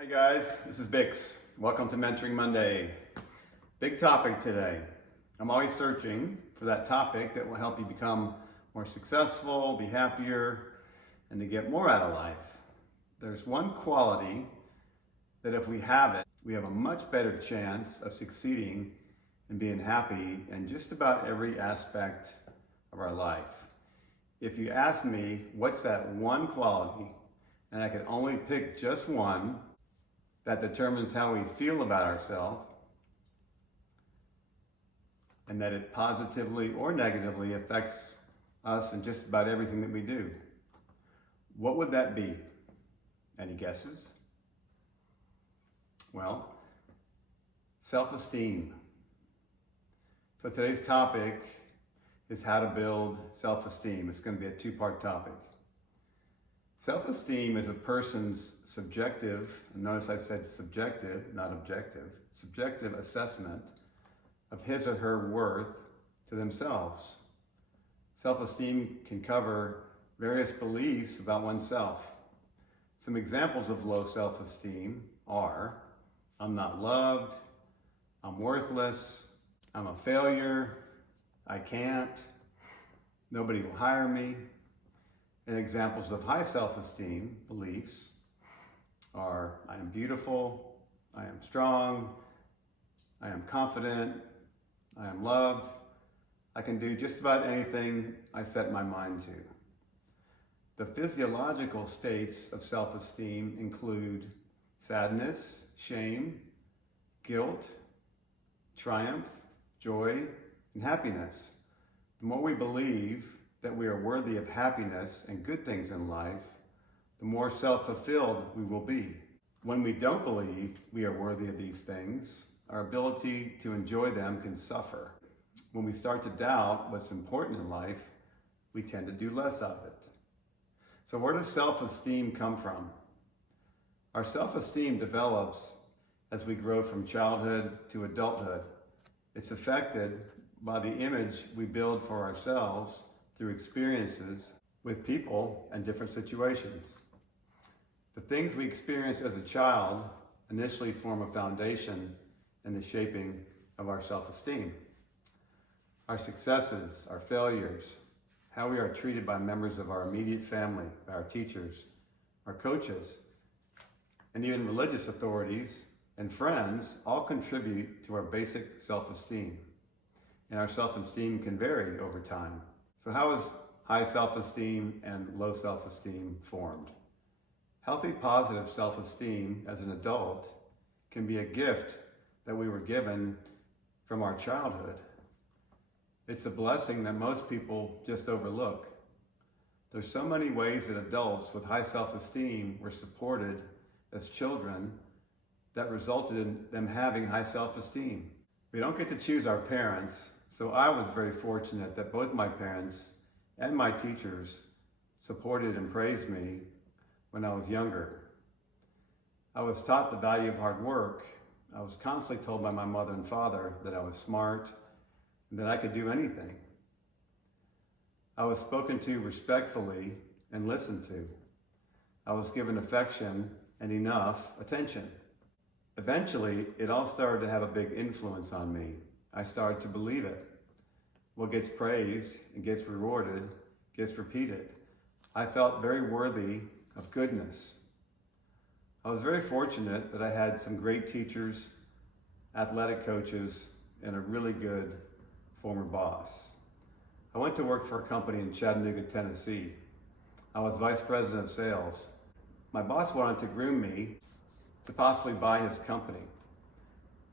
Hey guys, this is Bix. Welcome to Mentoring Monday. Big topic today. I'm always searching for that topic that will help you become more successful, be happier, and to get more out of life. There's one quality that if we have it, we have a much better chance of succeeding and being happy in just about every aspect of our life. If you ask me, what's that one quality, and I could only pick just one, that determines how we feel about ourselves, and that it positively or negatively affects us in just about everything that we do. What would that be? Any guesses? Well, self-esteem. So today's topic is how to build self-esteem. It's going to be a two-part topic. Self-esteem is a person's subjective, and notice I said subjective, not objective, subjective assessment of his or her worth to themselves. Self-esteem can cover various beliefs about oneself. Some examples of low self-esteem are, I'm not loved, I'm worthless, I'm a failure, I can't, nobody will hire me. And examples of high self-esteem beliefs are, I am beautiful, I am strong, I am confident, I am loved, I can do just about anything I set my mind to. The physiological states of self-esteem include sadness, shame, guilt, triumph, joy, and happiness. The more we believe that we are worthy of happiness and good things in life, the more self-fulfilled we will be. When we don't believe we are worthy of these things, our ability to enjoy them can suffer. When we start to doubt what's important in life, we tend to do less of it. So where does self-esteem come from? Our self-esteem develops as we grow from childhood to adulthood. It's affected by the image we build for ourselves through experiences with people and different situations. The things we experience as a child initially form a foundation in the shaping of our self-esteem. Our successes, our failures, how we are treated by members of our immediate family, by our teachers, our coaches, and even religious authorities and friends all contribute to our basic self-esteem. And our self-esteem can vary over time. So how is high self-esteem and low self-esteem formed? Healthy, positive self-esteem as an adult can be a gift that we were given from our childhood. It's a blessing that most people just overlook. There's so many ways that adults with high self-esteem were supported as children that resulted in them having high self-esteem. We don't get to choose our parents, so I was very fortunate that both my parents and my teachers supported and praised me when I was younger. I was taught the value of hard work. I was constantly told by my mother and father that I was smart and that I could do anything. I was spoken to respectfully and listened to. I was given affection and enough attention. Eventually, it all started to have a big influence on me. I started to believe it. What gets praised and gets rewarded gets repeated. I felt very worthy of goodness. I was very fortunate that I had some great teachers, athletic coaches, and a really good former boss. I went to work for a company in Chattanooga, Tennessee. I was vice president of sales. My boss wanted to groom me to possibly buy his company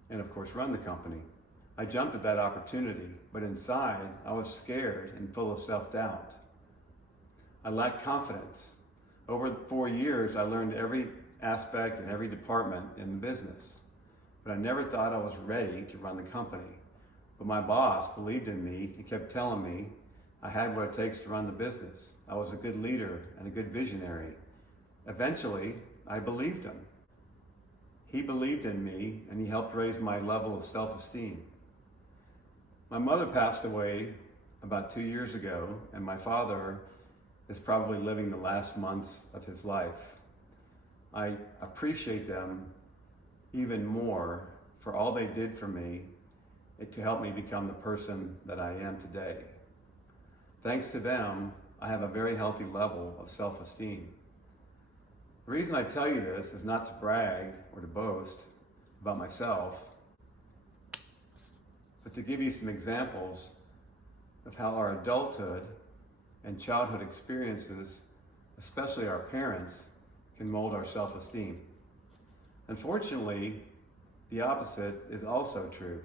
and of course run the company. I jumped at that opportunity, but inside I was scared and full of self-doubt. I lacked confidence. Over 4 years, I learned every aspect and every department in the business, but I never thought I was ready to run the company. But my boss believed in me. He kept telling me I had what it takes to run the business. I was a good leader and a good visionary. Eventually, I believed him. He believed in me, and he helped raise my level of self-esteem. My mother passed away about 2 years ago, and my father is probably living the last months of his life. I appreciate them even more for all they did for me to help me become the person that I am today. Thanks to them, I have a very healthy level of self-esteem. The reason I tell you this is not to brag or to boast about myself, but to give you some examples of how our adulthood and childhood experiences, especially our parents, can mold our self-esteem. Unfortunately, the opposite is also true.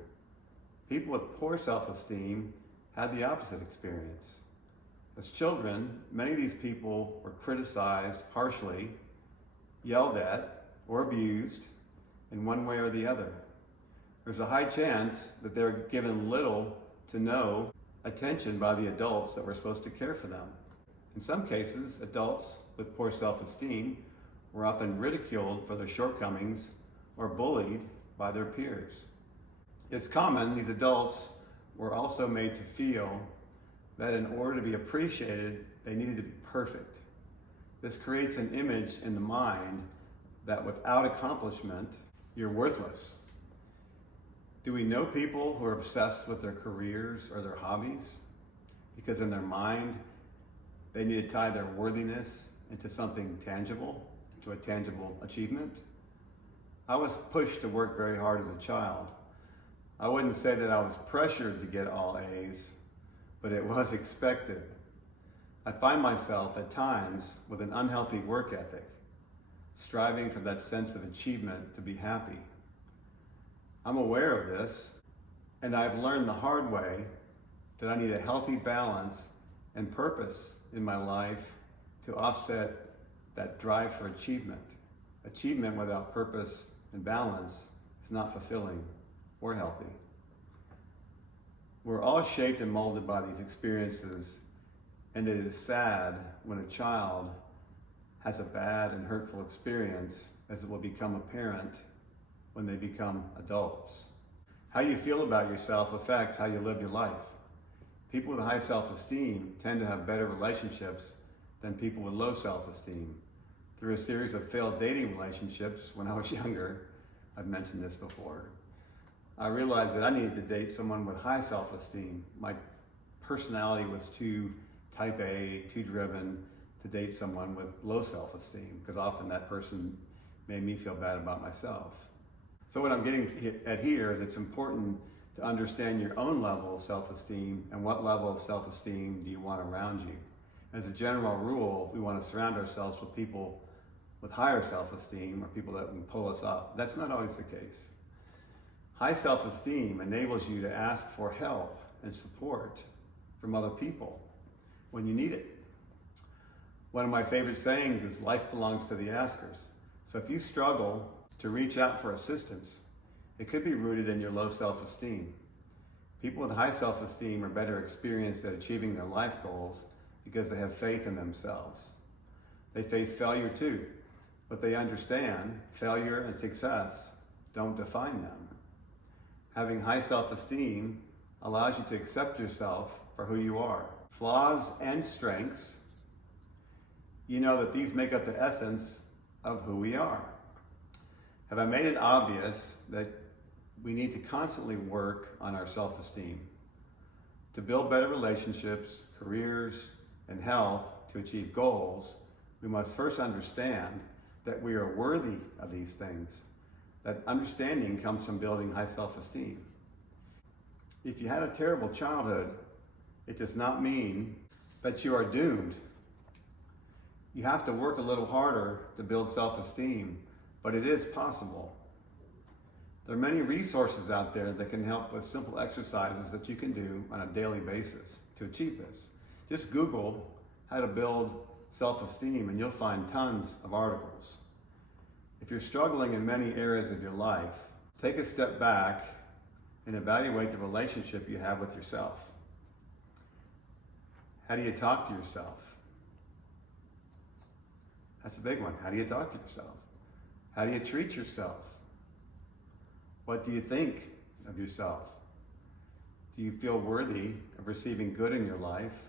People with poor self-esteem had the opposite experience. As children, many of these people were criticized harshly, yelled at, or abused in one way or the other. There's a high chance that they're given little to no attention by the adults that were supposed to care for them. In some cases, adults with poor self-esteem were often ridiculed for their shortcomings or bullied by their peers. It's common these adults were also made to feel that in order to be appreciated, they needed to be perfect. This creates an image in the mind that without accomplishment, you're worthless. Do we know people who are obsessed with their careers or their hobbies? Because in their mind, they need to tie their worthiness into something tangible, into a tangible achievement. I was pushed to work very hard as a child. I wouldn't say that I was pressured to get all A's, but it was expected. I find myself at times with an unhealthy work ethic, striving for that sense of achievement to be happy. I'm aware of this, and I've learned the hard way that I need a healthy balance and purpose in my life to offset that drive for achievement. Achievement without purpose and balance is not fulfilling or healthy. We're all shaped and molded by these experiences, and it is sad when a child has a bad and hurtful experience, as it will become apparent when they become adults. How you feel about yourself affects how you live your life. People with high self-esteem tend to have better relationships than people with low self-esteem. Through a series of failed dating relationships when I was younger, I've mentioned this before, I realized that I needed to date someone with high self-esteem. My personality was too type A, too driven to date someone with low self-esteem, because often that person made me feel bad about myself. So what I'm getting at here is it's important to understand your own level of self-esteem and what level of self-esteem do you want around you. As a general rule, we want to surround ourselves with people with higher self-esteem or people that can pull us up. That's not always the case. High self-esteem enables you to ask for help and support from other people when you need it. One of my favorite sayings is life belongs to the askers. So if you struggle to reach out for assistance, it could be rooted in your low self-esteem. People with high self-esteem are better experienced at achieving their life goals because they have faith in themselves. They face failure too, but they understand failure and success don't define them. Having high self-esteem allows you to accept yourself for who you are. Flaws and strengths, you know that these make up the essence of who we are. Have I made it obvious that we need to constantly work on our self-esteem? To build better relationships, careers, and health to achieve goals, we must first understand that we are worthy of these things. That understanding comes from building high self-esteem. If you had a terrible childhood, it does not mean that you are doomed. You have to work a little harder to build self-esteem, but it is possible. There are many resources out there that can help with simple exercises that you can do on a daily basis to achieve this. Just Google how to build self-esteem and you'll find tons of articles. If you're struggling in many areas of your life, take a step back and evaluate the relationship you have with yourself. How do you talk to yourself? That's a big one. How do you talk to yourself? How do you treat yourself? What do you think of yourself? Do you feel worthy of receiving good in your life?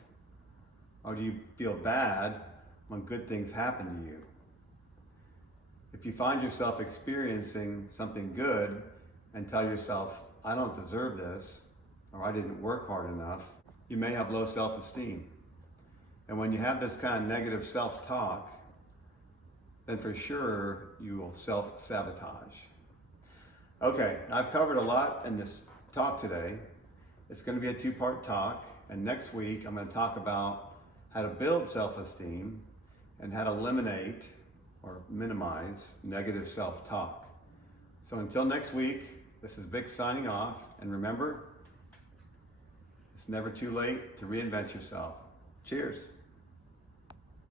Or do you feel bad when good things happen to you? If you find yourself experiencing something good and tell yourself, I don't deserve this, or I didn't work hard enough, you may have low self-esteem. And when you have this kind of negative self-talk, then for sure you will self-sabotage. Okay, I've covered a lot in this talk today. It's going to be a two-part talk, and next week I'm going to talk about how to build self-esteem and how to eliminate or minimize negative self-talk. So until next week, this is Vic signing off, and remember, it's never too late to reinvent yourself. Cheers.